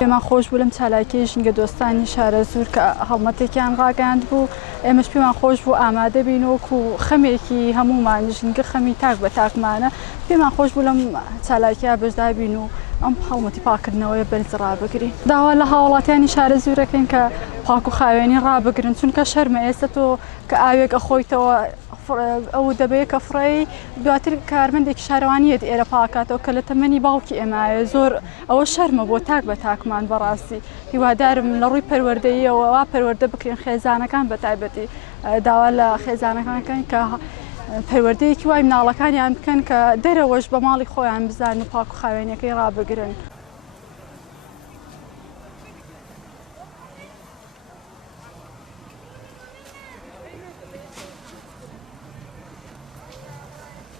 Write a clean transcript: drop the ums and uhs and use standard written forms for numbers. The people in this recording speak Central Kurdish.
پێمان خۆش بوو لەم چالاکیی ژینگە دۆستانی شارە زۆر کە هەڵمەتێکیان ڕاگەاند بوو ئێمەش پێمان خۆش بوو ئامادە بین وەکو خەمێکی هەمومان ژینگە خەمی تاک بە تاکمانە پێمان خۆش بوو لەم چالاکیە بەشدار بین و ئەم هەڵمەتی پاکردنەوەی بەرز ڕابگرین داوا لە هاوڵاتیانی شارە زۆرەکەین کە پاک و خاوێنی ڕابگرن چونکە شەرمە ئێستا تۆ کە ئاوێک ئەخۆیتەوە ئەو دەبەیە کە فڕی دواتر کارمەندێکی شارەوانیەت ئێرە پاکاتەوە کە لە تەمەنی باوکی ئێمایە زۆر ئەوە شەرمە بۆ تاک بە تاکمان بەڕاستی هیوادارم لە ڕووی پەروەردەییەوە وا پەروەردە بکرێن خێزانەکان بە تایبەتی داوا لە خێزانەکانەکەن کە پەروەردەیەکی وای مناڵەکانیان بکەن کە دەرەوەش بە ماڵی خۆیان بزانن و پاک و خاوێنیەکەی ڕابگرن.